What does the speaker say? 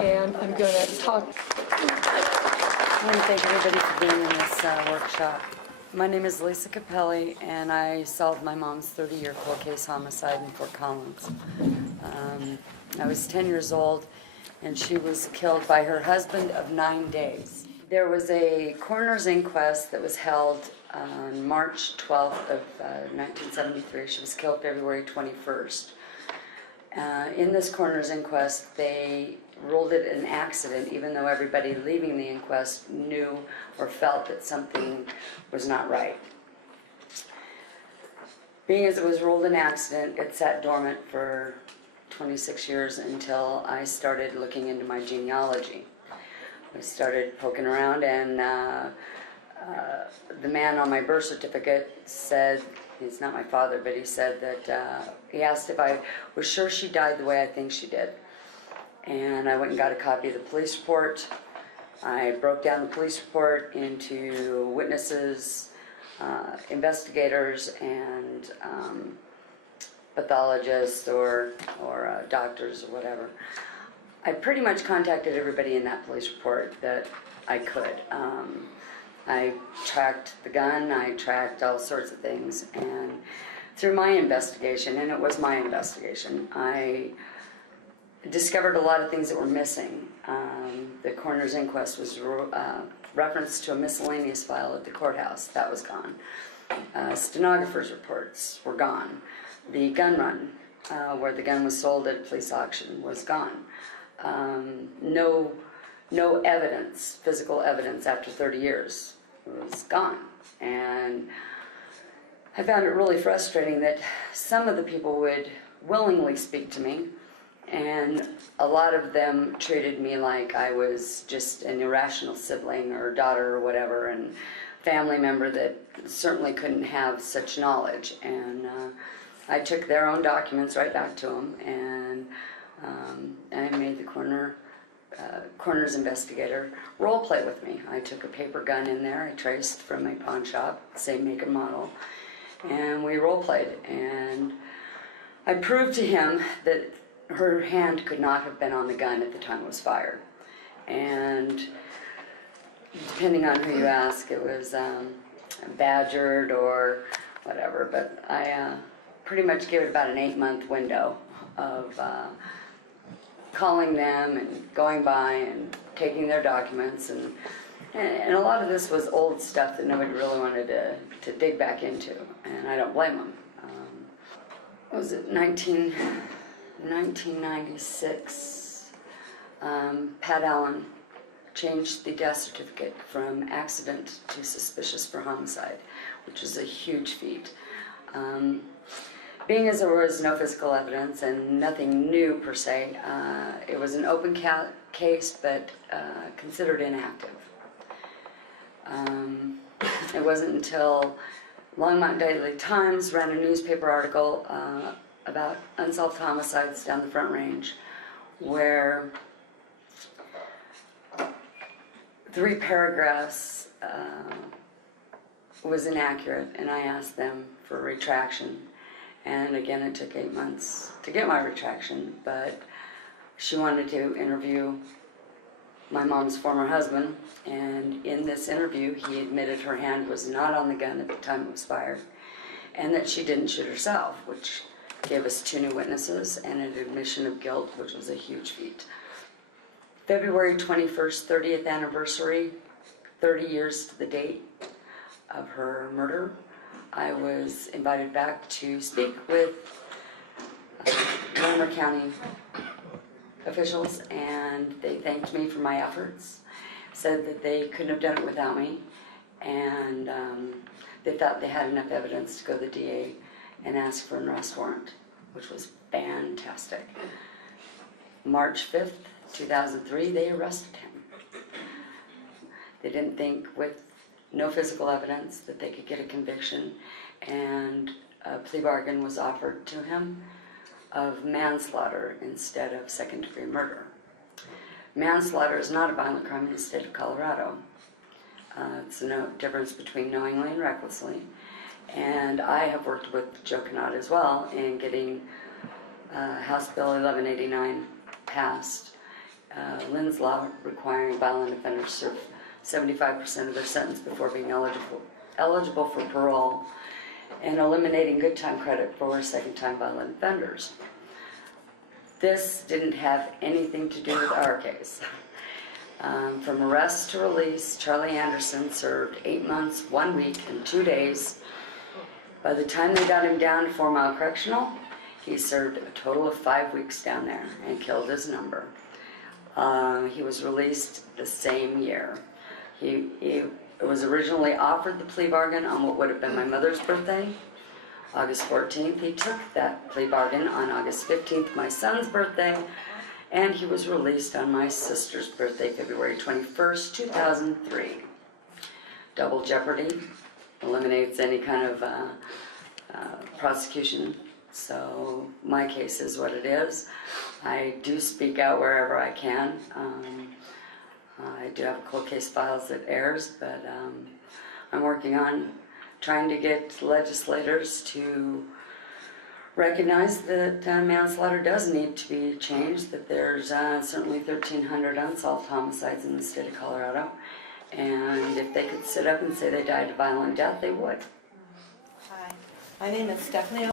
And I'm going to talk. I want to thank everybody for being in this workshop. My name is Lisa Coppel, and I solved my mom's 30-year cold case homicide in Fort Collins. I was 10 years old, and she was killed by her husband of 9 days. There was a coroner's inquest that was held on March 12th of 1973. She was killed February 21st. In this coroner's inquest, they ruled it an accident, even though everybody leaving the inquest knew or felt that something was not right. Being as it was ruled an accident, it sat dormant for 26 years until I started looking into my genealogy. I started poking around, and the man on my birth certificate said, he's not my father, but he said that he asked if I was sure she died the way I think she did. And I went and got a copy of the police report. I broke down the police report into witnesses, investigators, and pathologists or doctors or whatever. I pretty much contacted everybody in that police report that I could. I tracked the gun, I tracked all sorts of things, and through my investigation, and it was my investigation, I discovered a lot of things that were missing. The coroner's inquest was reference to a miscellaneous file at the courthouse. That was gone. Stenographer's reports were gone. The gun run, where the gun was sold at a police auction, was gone. No evidence, physical evidence after 30 years was gone. And I found it really frustrating that some of the people would willingly speak to me, and a lot of them treated me like I was just an irrational sibling or daughter or whatever, and family member that certainly couldn't have such knowledge. And I took their own documents right back to them, and I made the coroner's investigator role play with me. I took a paper gun in there, I traced from a pawn shop, same make and model, and we role played. And I proved to him that her hand could not have been on the gun at the time it was fired. And depending on who you ask, it was badgered or whatever, but I pretty much gave it about an 8-month window of calling them and going by and taking their documents, and a lot of this was old stuff that nobody really wanted to dig back into, and I don't blame them. What was it, 1996, Pat Allen changed the death certificate from accident to suspicious for homicide, which is a huge feat. Being as there was no physical evidence and nothing new per se, it was an open case, but considered inactive. It wasn't until Long Mountain Daily Times ran a newspaper article about unsolved homicides down the Front Range, where 3 paragraphs was inaccurate, and I asked them for a retraction. And again, it took 8 months to get my retraction, but she wanted to interview my mom's former husband, and in this interview, he admitted her hand was not on the gun at the time it was fired, and that she didn't shoot herself, which gave us 2 new witnesses and an admission of guilt, which was a huge feat. February 21st, 30th anniversary, 30 years to the date of her murder, I was invited back to speak with Larimer County officials, and they thanked me for my efforts, said that they couldn't have done it without me, and they thought they had enough evidence to go to the DA and ask for an arrest warrant, which was fantastic. March 5th, 2003, they arrested him. They didn't think with no physical evidence that they could get a conviction, and a plea bargain was offered to him of manslaughter instead of second-degree murder. Manslaughter is not a violent crime in the state of Colorado. It's no difference between knowingly and recklessly. And I have worked with Joe Canada as well in getting House Bill 1189 passed. Lynn's Law requiring violent offenders to serve 75% of their sentence before being eligible for parole, and eliminating good time credit for second-time violent offenders. This didn't have anything to do with our case. From arrest to release, Charlie Anderson served 8 months, 1 week, and 2 days. By the time they got him down to 4 Mile Correctional, he served a total of 5 weeks down there and killed his number. He was released the same year. He was originally offered the plea bargain on what would have been my mother's birthday, August 14th. He took that plea bargain on August 15th, my son's birthday, and he was released on my sister's birthday, February 21st, 2003. Double jeopardy eliminates any kind of prosecution, so my case is what it is. I do speak out wherever I can. I do have a cold case files that airs, but I'm working on trying to get legislators to recognize that manslaughter does need to be changed, that there's certainly 1,300 unsolved homicides in the state of Colorado, and if they could sit up and say they died a violent death, they would. Hi, my name is Stephanie.